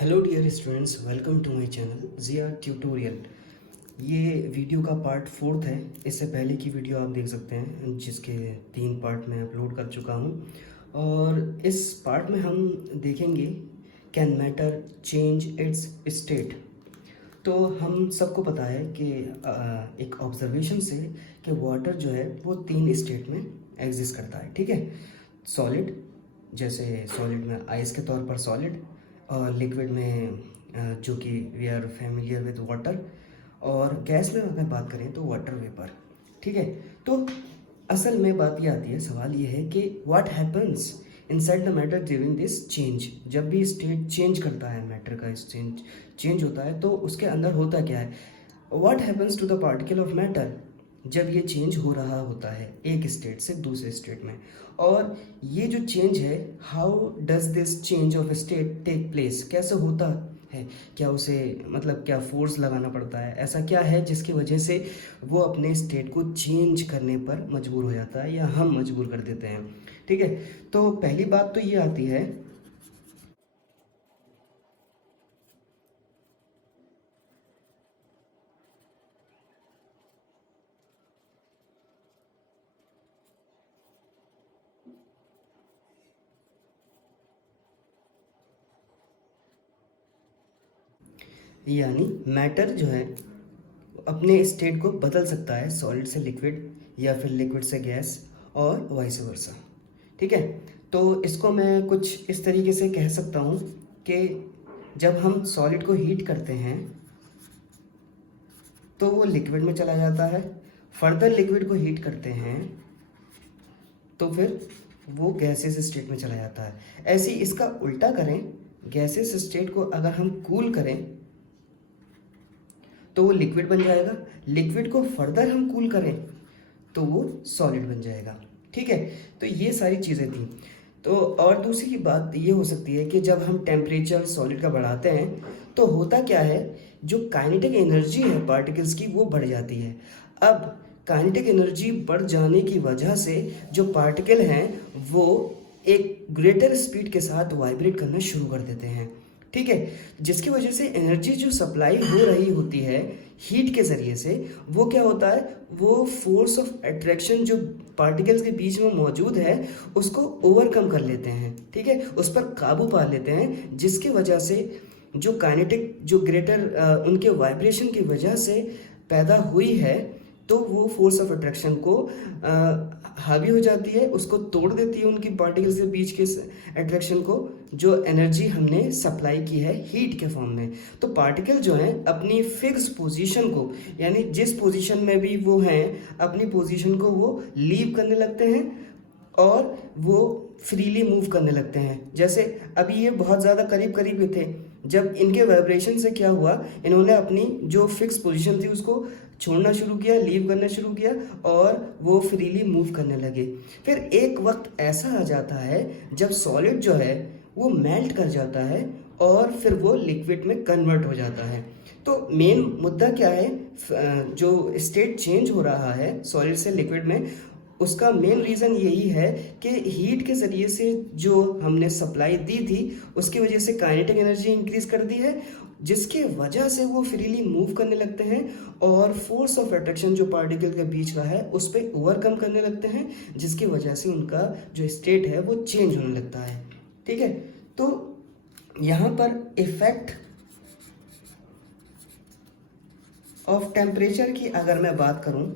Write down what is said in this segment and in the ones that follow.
Hello dear students, welcome to my channel Zia tutorial. ये video का part 4 है। इससे पहले की वीडियो आप देख सकते हैं जिसके 3 पार्ट मैं अपलोड कर चुका हूँ। और इस पार्ट में हम देखेंगे can matter change it's state. तो हम सबको पता है कि एक ऑब्जर्वेशन से कि वाटर जो है वो 3 स्टेट में एग्जिस्ट करता है। ठीक है, सॉलिड, जैसे सॉलिड में आइस के तौर पर सॉलिड, और लिक्विड में जो कि we are familiar with water, और गैस में अगर बात करें तो वाटर वेपर। ठीक है, तो असल में बात ये आती है, सवाल ये है कि what happens inside the matter during this change. जब भी स्टेट चेंज करता है, मैटर का चेंज चेंज होता है, तो उसके अंदर होता क्या है। What happens to the particle of matter जब ये चेंज हो रहा होता है एक स्टेट से दूसरे स्टेट में। और ये जो चेंज है, how does this change of state take place, कैसे होता है, क्या उसे मतलब क्या फोर्स लगाना पड़ता है, ऐसा क्या है जिसकी वजह से वो अपने स्टेट को चेंज करने पर मजबूर हो जाता है या हम मजबूर कर देते हैं। ठीक है, तो पहली बात तो ये आती है, यानी मैटर जो है अपने स्टेट को बदल सकता है, सॉलिड से लिक्विड या फिर लिक्विड से गैस और वाइस वर्सा। ठीक है, तो इसको मैं कुछ इस तरीके से कह सकता हूँ कि जब हम सॉलिड को हीट करते हैं तो वो लिक्विड में चला जाता है, फर्दर लिक्विड को हीट करते हैं तो फिर वो गैसेस स्टेट में चला जाता है। ऐसे ही इसका उल्टा करें, गैसेस स्टेट को अगर हम कूल करें तो वो लिक्विड बन जाएगा, लिक्विड को फर्दर हम कूल करें तो वो सॉलिड बन जाएगा। ठीक है, तो ये सारी चीज़ें थी। तो और दूसरी बात ये हो सकती है कि जब हम टेम्परेचर सॉलिड का बढ़ाते हैं तो होता क्या है, जो काइनेटिक एनर्जी है पार्टिकल्स की वो बढ़ जाती है। अब काइनेटिक एनर्जी बढ़ जाने की वजह से जो पार्टिकल हैं वो एक ग्रेटर स्पीड के साथ वाइब्रेट करना शुरू कर देते हैं। ठीक है, जिसकी वजह से एनर्जी जो सप्लाई हो रही होती है हीट के ज़रिए से, वो क्या होता है, वो फोर्स ऑफ अट्रैक्शन जो पार्टिकल्स के बीच में मौजूद है उसको ओवरकम कर लेते हैं। ठीक है, उस पर काबू पा लेते हैं, जिसकी वजह से जो काइनेटिक जो ग्रेटर उनके वाइब्रेशन की वजह से पैदा हुई है, तो वो फोर्स ऑफ अट्रैक्शन को हावी हो जाती है, उसको तोड़ देती है उनकी पार्टिकल्स के बीच के अट्रैक्शन को, जो एनर्जी हमने सप्लाई की है हीट के फॉर्म में। तो पार्टिकल जो हैं अपनी फिक्स पोजीशन को, यानी जिस पोजीशन में भी वो हैं अपनी पोजीशन को वो लीव करने लगते हैं और वो फ्रीली मूव करने लगते हैं। जैसे अभी ये बहुत ज़्यादा करीब करीब थे, जब इनके वाइब्रेशन से क्या हुआ, इन्होंने अपनी जो फिक्स पोजीशन थी उसको छोड़ना शुरू किया, लीव करना शुरू किया और वो फ्रीली मूव करने लगे। फिर एक वक्त ऐसा आ जाता है जब सॉलिड जो है वो मेल्ट कर जाता है और फिर वो लिक्विड में कन्वर्ट हो जाता है। तो मेन मुद्दा क्या है, जो स्टेट चेंज हो रहा है सॉलिड से लिक्विड में, उसका मेन रीज़न यही है कि हीट के ज़रिए से जो हमने सप्लाई दी थी उसकी वजह से काइनेटिक एनर्जी इंक्रीज कर दी है, जिसके वजह से वो फ्रीली मूव करने लगते हैं और फोर्स ऑफ अट्रैक्शन जो पार्टिकल के बीच का है उस पर ओवरकम करने लगते हैं, जिसकी वजह से उनका जो स्टेट है वो चेंज होने लगता है। ठीक है, तो यहाँ पर इफेक्ट ऑफ टेम्परेचर की अगर मैं बात करूँ,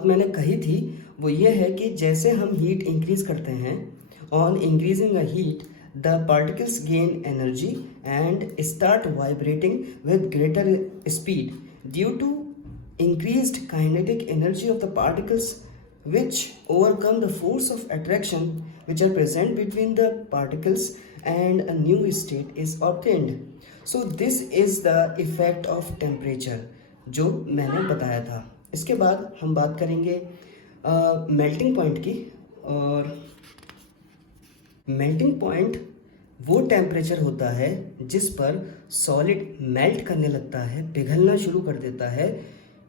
मैंने कही थी वो ये है कि जैसे हम हीट इंक्रीज करते हैं, on increasing a heat the particles gain energy and start vibrating with greater speed due to increased kinetic energy of the particles which overcome the force of attraction which are present between the particles and a new state is obtained. So this is the effect of temperature जो मैंने बताया था। इसके बाद हम बात करेंगे melting point की। और मेल्टिंग पॉइंट वो टेम्परेचर होता है जिस पर सॉलिड मेल्ट करने लगता है, पिघलना शुरू कर देता है,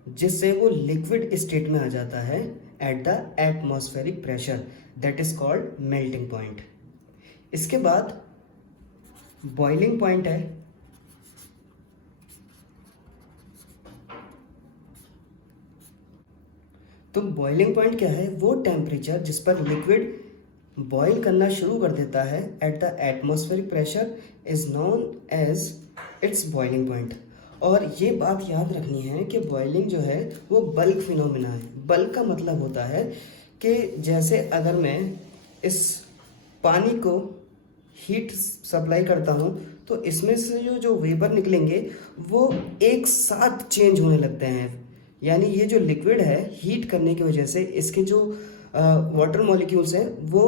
जिससे वो लिक्विड स्टेट में आ जाता है at the atmospheric pressure, that is called melting point. इसके बाद बॉइलिंग पॉइंट है। तो बॉइलिंग पॉइंट क्या है? वो टेम्परेचर जिस पर लिक्विड बॉईल करना शुरू कर देता है at the atmospheric pressure is known as its boiling point. और ये बात याद रखनी है कि बॉइलिंग जो है वो बल्क फिनोमिना है। बल्क का मतलब होता है कि जैसे अगर मैं इस पानी को हीट सप्लाई करता हूँ तो इसमें से जो वेपर निकलेंगे वो एक साथ चेंज होने लगते हैं। यानी ये जो लिक्विड है हीट करने की वजह से इसके जो वाटर मॉलिक्यूल्स हैं वो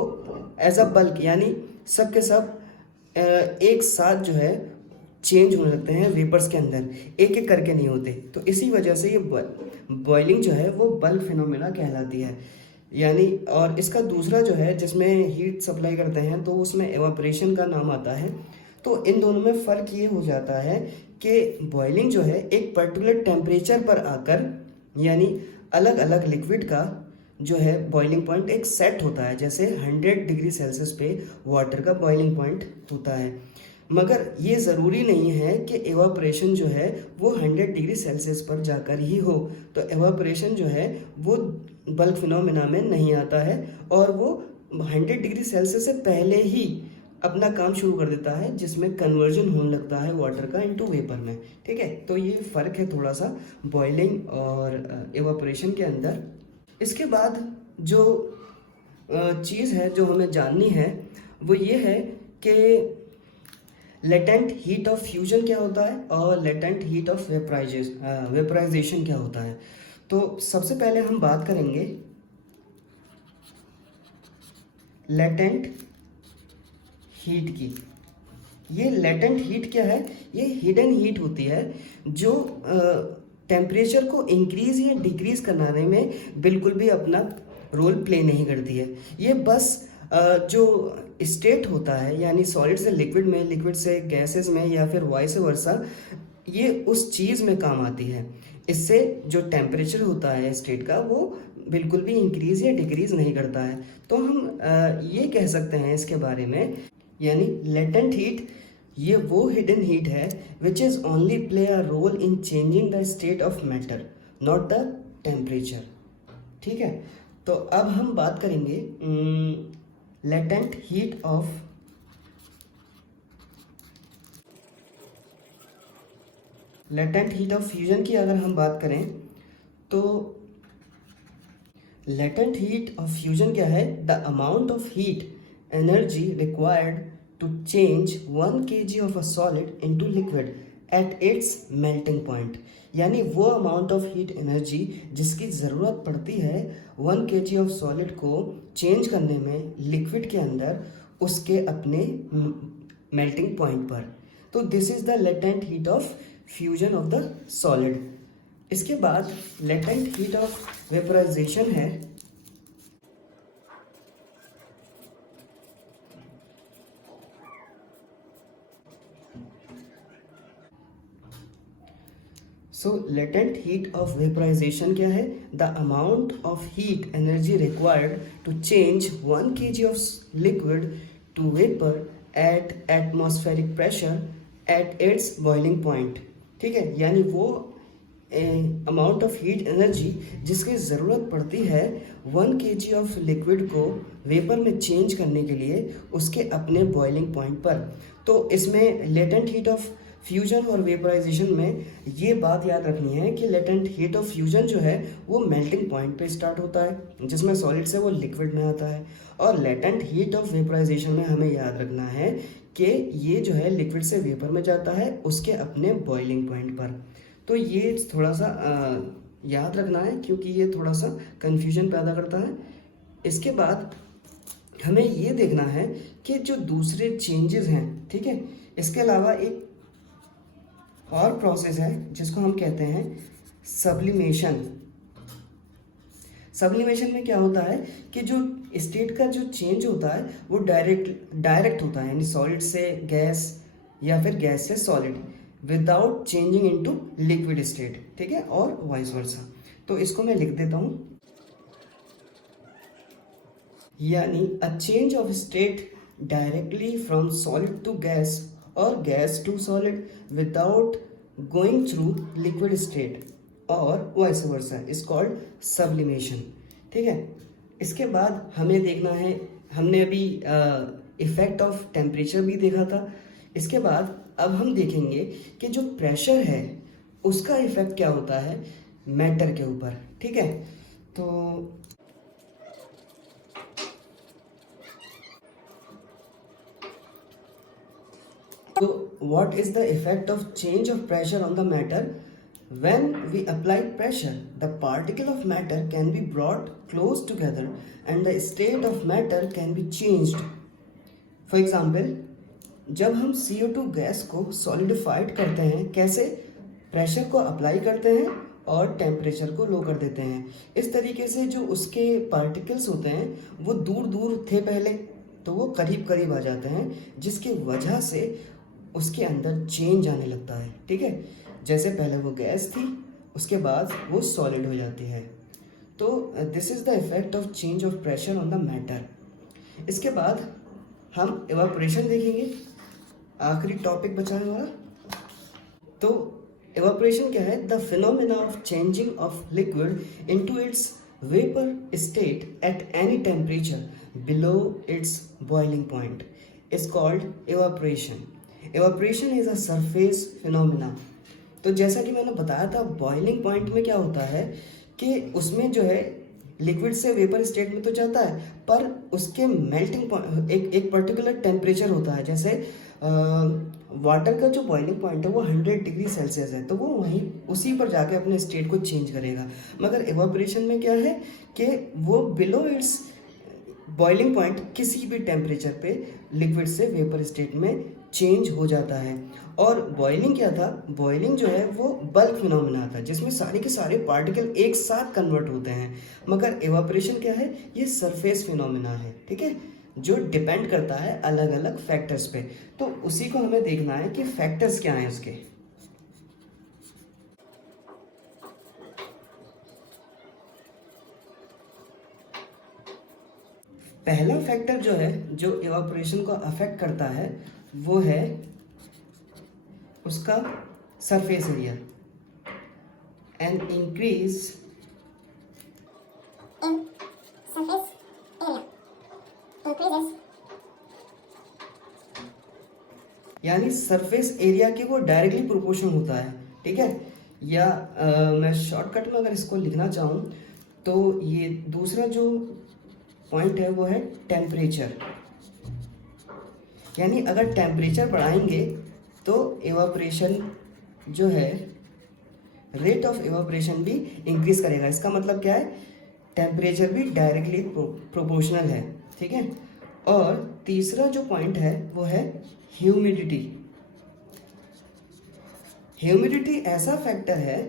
एज अ बल्क यानी सब के सब एक साथ जो है चेंज होने लगते हैं वेपर्स के अंदर, एक एक करके नहीं होते। तो इसी वजह से ये बॉइलिंग जो है वो बल्क फिनोमेना कहलाती है। यानी और इसका दूसरा जो है जिसमें हीट सप्लाई करते हैं तो उसमें एवापोरेशन का नाम आता है। तो इन दोनों में फ़र्क ये हो जाता है कि बॉइलिंग जो है एक पर्टिकुलर टेम्परेचर पर आकर, यानी अलग अलग लिक्विड का जो है बॉइलिंग पॉइंट एक सेट होता है। जैसे 100 डिग्री सेल्सियस पे वाटर का बॉइलिंग पॉइंट होता है, मगर ये ज़रूरी नहीं है कि एवापोरेशन जो है वो 100 डिग्री सेल्सियस पर जाकर ही हो। तो एवापोरेशन जो है वो बल्क फिनोमेना में नहीं आता है और वो 100 डिग्री सेल्सियस से पहले ही अपना काम शुरू कर देता है, जिसमें कन्वर्जन होने लगता है वाटर का इनटू वेपर में। ठीक है, तो ये फ़र्क है थोड़ा सा बॉइलिंग और एवापोरेशन के अंदर। इसके बाद जो चीज़ है जो हमें जाननी है वो ये है कि लेटेंट हीट ऑफ फ्यूजन क्या होता है और लेटेंट हीट ऑफ वेपराइजेशन क्या होता है। तो सबसे पहले हम बात करेंगे लेटेंट हीट की। ये लेटेंट हीट क्या है? ये हिडन हीट होती है जो टेम्परेचर को इंक्रीज या डिक्रीज कराने में बिल्कुल भी अपना रोल प्ले नहीं करती है। ये बस जो स्टेट होता है यानी सॉलिड से लिक्विड में, लिक्विड से गैसेस में या फिर वाइस वर्सा, ये उस चीज़ में काम आती है। इससे जो टेम्परेचर होता है स्टेट का वो बिल्कुल भी इंक्रीज या डिक्रीज नहीं करता है। तो हम ये कह सकते हैं इसके बारे में, यानी लेटेंट हीट ये वो हिडन हीट है which is only play a role in changing the state of matter, not the temperature. ठीक है, तो अब हम बात करेंगे लेटेंट हीट ऑफ फ्यूजन की। अगर हम बात करें तो लेटेंट हीट ऑफ फ्यूजन क्या है? The amount of heat energy required to change 1 kg of a solid into liquid at its melting point. यानी वो अमाउंट ऑफ हीट एनर्जी जिसकी ज़रूरत पड़ती है 1 kg ऑफ सॉलिड को चेंज करने में लिक्विड के अंदर, उसके अपने मेल्टिंग पॉइंट पर। तो this is the latent heat of fusion of the solid. इसके बाद लेटेंट हीट ऑफ वेपराइजेशन है। So latent heat of vaporisation क्या है? The amount of heat energy required to change 1 kg of liquid to vapour at atmospheric pressure at its boiling point. ठीक है, यानी वो amount of heat energy जिसकी ज़रूरत पड़ती है 1 kg ऑफ लिक्विड को वेपर में चेंज करने के लिए उसके अपने बॉइलिंग पॉइंट पर। तो इसमें लेटेंट हीट ऑफ फ्यूजन और वेपराइजेशन में ये बात याद रखनी है कि लेटेंट हीट ऑफ फ्यूजन जो है वो मेल्टिंग पॉइंट पे स्टार्ट होता है जिसमें सॉलिड से वो लिक्विड में आता है, और लेटेंट हीट ऑफ वेपराइजेशन में हमें याद रखना है कि ये जो है लिक्विड से वेपर में जाता है उसके अपने बॉइलिंग पॉइंट पर। तो ये थोड़ा सा याद रखना है क्योंकि ये थोड़ा सा कन्फ्यूजन पैदा करता है। इसके बाद हमें ये देखना है कि जो दूसरे चेंजेस हैं, ठीक है, इसके अलावा एक और प्रोसेस है जिसको हम कहते हैं सब्लिमेशन। सब्लिमेशन में क्या होता है कि जो स्टेट का जो चेंज होता है वो डायरेक्ट होता है, यानी सॉलिड से गैस या फिर गैस से solid without changing into liquid state, ठीक है, और वाइस वर्सा। तो इसको मैं लिख देता हूँ, यानी a change of state directly from solid to gas और gas to solid without going through liquid state और vice versa is called sublimation, ठीक है। इसके बाद हमें देखना है, हमने अभी इफेक्ट ऑफ टेम्परेचर भी देखा था। इसके बाद अब हम देखेंगे कि जो प्रेशर है उसका इफेक्ट क्या होता है मैटर के ऊपर, ठीक है। तो what is the effect of change of pressure on the matter? When we apply pressure, the particle of matter can be brought close together and the state of matter can be changed. For example, जब हम CO2 gas को solidified करते हैं, कैसे? Pressure को apply करते हैं और टेम्परेचर को लो कर देते हैं। इस तरीके से जो उसके पार्टिकल्स होते हैं वो दूर दूर थे पहले, तो वो करीब करीब आ जाते हैं, जिसकी वजह से उसके अंदर चेंज आने लगता है, ठीक है। जैसे पहले वो गैस थी, उसके बाद वो सॉलिड हो जाती है। तो this is the effect of change of pressure on the matter. इसके बाद हम इवापोरेशन देखेंगे, आखिरी टॉपिक बचा है हमारा। तो इवापोरेशन क्या है? The phenomena of changing of liquid into its vapour state at any temperature below it's boiling point is called evaporation. Evaporation is a surface phenomena. तो जैसा कि मैंने बताया था, बॉइलिंग पॉइंट में क्या होता है कि उसमें जो है लिक्विड से वेपर स्टेट में तो जाता है, पर उसके मेल्टिंग पॉइंट एक पर्टिकुलर टेम्परेचर होता है। जैसे वाटर का जो बॉइलिंग पॉइंट है वो 100 डिग्री सेल्सियस है, तो वो वहीं उसी पर जाके अपने स्टेट को चेंज करेगा। मगर इवापोरेशन में क्या है कि वो बिलो इट्स बॉइलिंग पॉइंट किसी भी टेम्परेचर पे लिक्विड से वेपर स्टेट में चेंज हो जाता है। और बॉइलिंग क्या था? बॉइलिंग जो है वो बल्क फिनोमेना था जिसमें सारे के सारे पार्टिकल एक साथ कन्वर्ट होते हैं। मगर इवापोरेशन क्या है? ये सरफेस फिनोमेना है, ठीक है, जो डिपेंड करता है अलग अलग फैक्टर्स पे। तो उसी को हमें देखना है कि फैक्टर्स क्या हैं उसके। पहला फैक्टर जो है जो इवापोरेशन को अफेक्ट करता है वो है उसका surface area. An increase in surface area increases यानी सरफेस एरिया के वो डायरेक्टली प्रोपोर्शन होता है, ठीक है। या मैं शॉर्टकट में अगर इसको लिखना चाहूँ तो ये दूसरा जो पॉइंट है वो है टेम्परेचर। यानी अगर टेम्परेचर बढ़ाएंगे तो इवापोरेशन जो है रेट ऑफ इवापोरेशन भी इंक्रीज करेगा। इसका मतलब क्या है? टेम्परेचर भी डायरेक्टली प्रोपोर्शनल है, ठीक है। और तीसरा जो पॉइंट है वो है ह्यूमिडिटी। ह्यूमिडिटी ऐसा फैक्टर है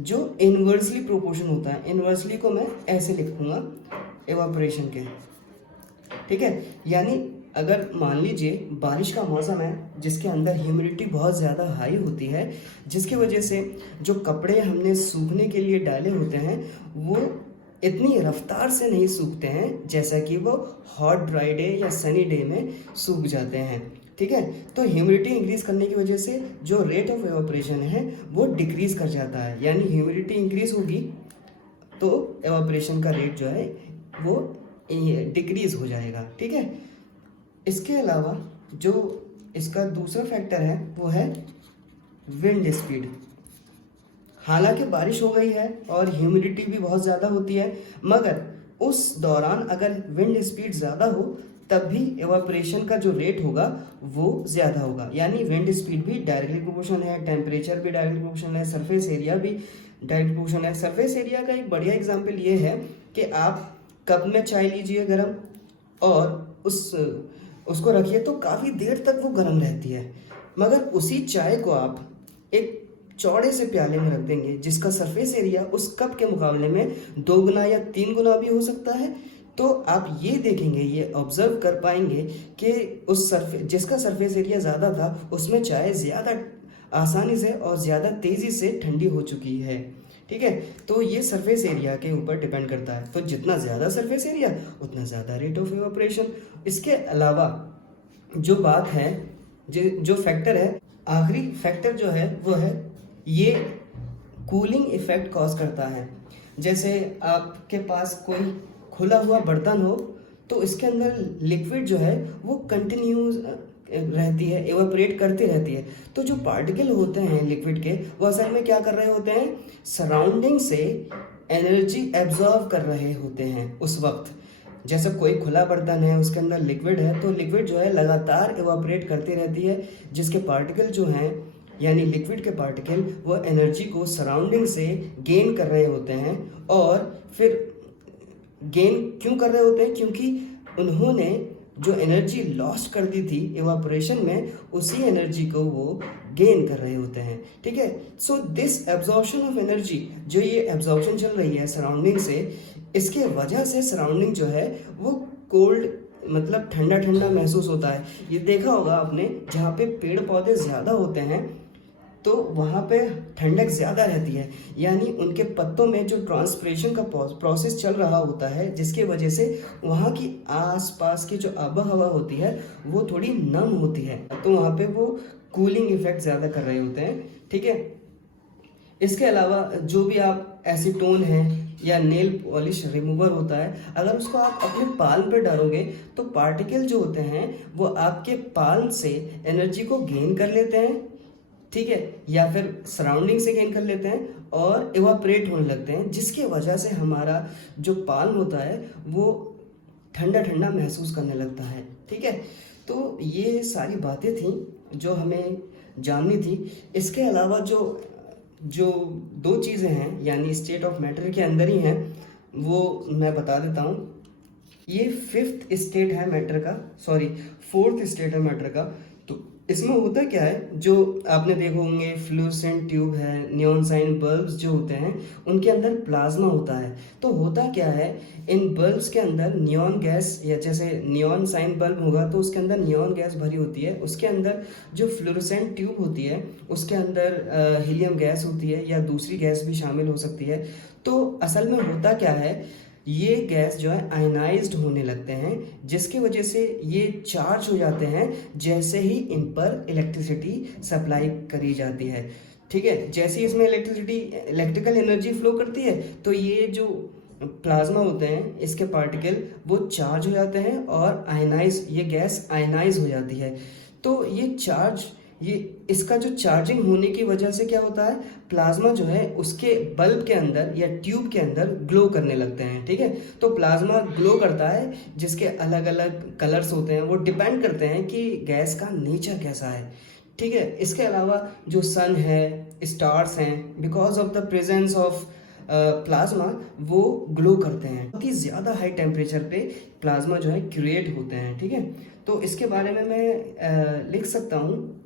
जो इनवर्सली प्रोपोर्शन होता है। इनवर्सली को मैं ऐसे लिखूंगा इवापोरेशन के, ठीक है। यानी अगर मान लीजिए बारिश का मौसम है जिसके अंदर ह्यूमिडिटी बहुत ज़्यादा हाई होती है, जिसकी वजह से जो कपड़े हमने सूखने के लिए डाले होते हैं वो इतनी रफ्तार से नहीं सूखते हैं जैसा कि वो हॉट ड्राई डे या सनी डे में सूख जाते हैं, ठीक है। तो ह्यूमिडिटी इंक्रीज करने की वजह से जो रेट ऑफ इवापोरेशन है वो डिक्रीज कर जाता है। यानी ह्यूमिडिटी इंक्रीज होगी तो इवापोरेशन का रेट जो है वो डिक्रीज हो जाएगा, ठीक है। इसके अलावा जो इसका दूसरा फैक्टर है वो है विंड स्पीड। हालांकि बारिश हो गई है और ह्यूमिडिटी भी बहुत ज़्यादा होती है, मगर उस दौरान अगर विंड स्पीड ज़्यादा हो तब भी एवापोरेशन का जो रेट होगा वो ज़्यादा होगा। यानी विंड स्पीड भी डायरेक्टली प्रोपोर्शनल है, टेम्परेचर भी डायरेक्टली प्रोपोर्शनल है, सरफेस एरिया भी डायरेक्टली प्रोपोर्शनल है। सरफेस एरिया का एक बढ़िया एग्जांपल ये है कि आप कप में चाय लीजिए गर्म, और उसको रखिए तो काफ़ी देर तक वो गर्म रहती है, मगर उसी चाय को आप एक चौड़े से प्याले में रख देंगे जिसका सरफेस एरिया उस कप के मुकाबले में 2 गुना या 3 गुना भी हो सकता है, तो आप ये देखेंगे, ये ऑब्जर्व कर पाएंगे कि उस जिसका सरफेस एरिया ज़्यादा था उसमें चाय ज़्यादा आसानी से और ज़्यादा तेज़ी से ठंडी हो चुकी है। ठीक है, तो ये सरफेस एरिया के ऊपर डिपेंड करता है। तो जितना ज़्यादा सरफेस एरिया उतना ज़्यादा रेट ऑफ इवापोरेशन। इसके अलावा जो बात है, जो फैक्टर है, आखिरी फैक्टर जो है वो है ये कूलिंग इफेक्ट कॉज करता है। जैसे आपके पास कोई खुला हुआ बर्तन हो तो इसके अंदर लिक्विड जो है वो कंटिन्यूस रहती है, एवापोरेट करती रहती है। तो जो पार्टिकल होते हैं लिक्विड के, वो असल में क्या कर रहे होते हैं, सराउंडिंग से एनर्जी एब्जॉर्व कर रहे होते हैं उस वक्त। जैसे कोई खुला बर्तन है, उसके अंदर लिक्विड है, तो लिक्विड जो है लगातार एवापोरेट करती रहती है, जिसके पार्टिकल जो हैं यानी लिक्विड के पार्टिकल वो एनर्जी को सराउंडिंग से गेन कर रहे होते हैं। और फिर गेन क्यों कर रहे होते हैं, क्योंकि उन्होंने जो एनर्जी लॉस्ट कर दी थी एवापोरेशन में, उसी एनर्जी को वो गेन कर रहे होते हैं। ठीक है, so this absorption of energy, जो ये एब्जॉर्प्शन चल रही है सराउंडिंग से, इसके वजह से सराउंडिंग जो है वो कोल्ड मतलब ठंडा ठंडा महसूस होता है। ये देखा होगा आपने, जहाँ पे पेड़ पौधे ज़्यादा होते हैं तो वहाँ पे ठंडक ज़्यादा रहती है, यानी उनके पत्तों में जो ट्रांसपिरेशन का प्रोसेस चल रहा होता है, जिसके वजह से वहाँ की आसपास की जो आबोहवा होती है वो थोड़ी नम होती है, तो वहाँ पे वो कूलिंग इफेक्ट ज़्यादा कर रहे होते हैं। ठीक है, इसके अलावा जो भी आप एसीटोन है या नेल पॉलिश रिमूवर होता है, अगर उसको आप अपने पाल्म पे डालोगे तो पार्टिकल जो होते हैं वो आपके पाल्म से एनर्जी को गेन कर लेते हैं, ठीक है, या फिर सराउंडिंग से गेन कर लेते हैं और इवापोरेट होने लगते हैं, जिसकी वजह से हमारा जो पाल्म होता है वो ठंडा ठंडा महसूस करने लगता है। ठीक है, तो ये सारी बातें थी जो हमें जाननी थी। इसके अलावा जो जो 2 चीज़ें हैं यानी स्टेट ऑफ मैटर के अंदर ही हैं, वो मैं बता देता हूँ। ये 5th स्टेट है मैटर का, सॉरी 4th स्टेट है मैटर का। तो इसमें होता क्या है, जो आपने देखो होंगे फ्लूसेंट ट्यूब है, नियॉन साइन बल्ब्स जो होते हैं उनके अंदर प्लाज्मा होता है। तो होता क्या है, इन बल्ब्स के अंदर नियॉन गैस, या जैसे नियॉन साइन बल्ब होगा तो उसके अंदर नियॉन गैस भरी होती है, उसके अंदर जो फ्लूसेंट ट्यूब होती है उसके अंदर हीलियम गैस होती है या दूसरी गैस भी शामिल हो सकती है। तो असल में होता क्या है, ये गैस जो है आयनाइज्ड होने लगते हैं, जिसकी वजह से ये चार्ज हो जाते हैं जैसे ही इन पर इलेक्ट्रिसिटी सप्लाई करी जाती है। ठीक है, जैसे ही इसमें इलेक्ट्रिकल एनर्जी फ्लो करती है तो ये जो प्लाज्मा होते हैं इसके पार्टिकल वो चार्ज हो जाते हैं और ये गैस आयनाइज हो जाती है। तो ये इसका जो चार्जिंग होने की वजह से क्या होता है, प्लाज्मा जो है उसके बल्ब के अंदर या ट्यूब के अंदर ग्लो करने लगते हैं। ठीक है, तो प्लाज्मा ग्लो करता है, जिसके अलग अलग कलर्स होते हैं, वो डिपेंड करते हैं कि गैस का नेचर कैसा है। ठीक है, इसके अलावा जो सन है, स्टार्स हैं, because of the presence of plasma वो ग्लो करते हैं। बहुत ही ज़्यादा हाई टेम्परेचर पे प्लाज्मा जो है क्रिएट होते हैं। ठीक है, तो इसके बारे में मैं लिख सकता हूँ।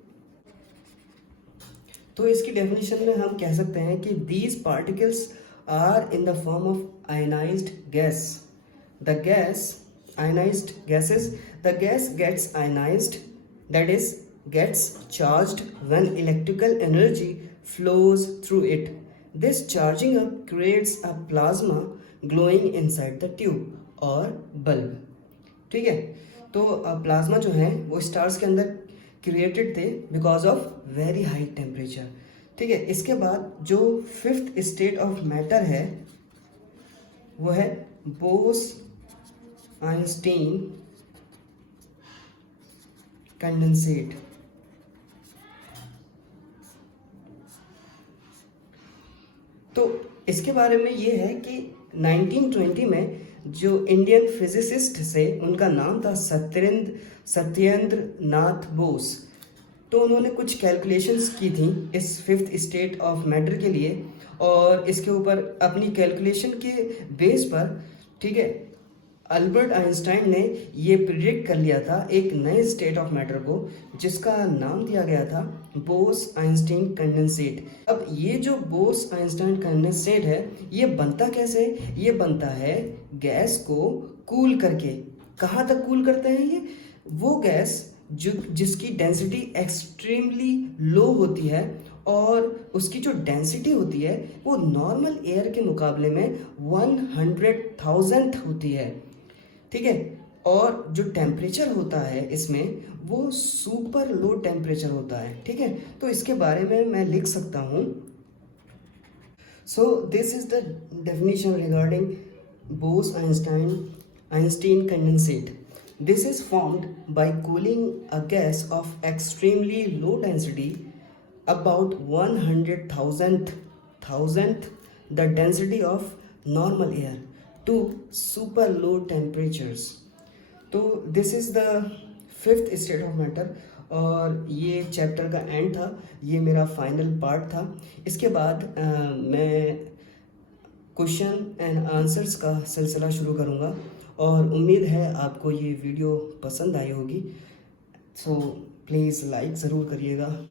तो इसकी डेफिनेशन में हम कह सकते हैं कि these particles are in the form of ionised gas. The gas gets ionised, that is gets charged when electrical energy flows through it. This charging up creates a plasma glowing inside the tube or bulb. ठीक है, तो plasma जो है वो stars के अंदर created थे because of very high temperature. ठीक है, इसके बाद जो 5th स्टेट ऑफ मैटर है वो है बोस-आइंस्टीन कंडेंसेट। इसके बारे में ये है कि 1920 में जो इंडियन फिजिसिस्ट से, उनका नाम था सत्येंद्र नाथ बोस। तो उन्होंने कुछ कैलकुलेशंस की थी इस फिफ्थ स्टेट ऑफ मैटर के लिए, और इसके ऊपर अपनी कैलकुलेशन के बेस पर, ठीक है, अल्बर्ट आइंस्टाइन ने ये प्रिडिक्ट कर लिया था एक नए स्टेट ऑफ मैटर को, जिसका नाम दिया गया था बोस आइंस्टाइन कंडेंसेट। अब ये जो बोस आइंस्टाइन कंडेंसेट है, ये बनता कैसे है? ये बनता है गैस को कूल करके। कहाँ तक कूल करते हैं ये? वो गैस जो जिसकी डेंसिटी एक्सट्रीमली लो होती है, और उसकी जो डेंसिटी होती है वो नॉर्मल एयर के मुकाबले में 100,000th होती है, ठीक है। और जो टेम्परेचर होता है इसमें, वो सुपर लो टेम्परेचर होता है, ठीक है। तो इसके बारे में मैं लिख सकता हूँ। So this is the definition regarding Bose-Einstein condensate. This is formed by cooling a gas of extremely low density, about 100,000th the density of normal air, to super low temperatures. तो this is the fifth state of matter, और ये chapter का and था, ये मेरा final part था। इसके बाद मैं क्वेश्चन एंड आंसर्स का सिलसिला शुरू करूँगा, और उम्मीद है आपको ये वीडियो पसंद आई होगी। सो प्लीज़ लाइक ज़रूर करिएगा।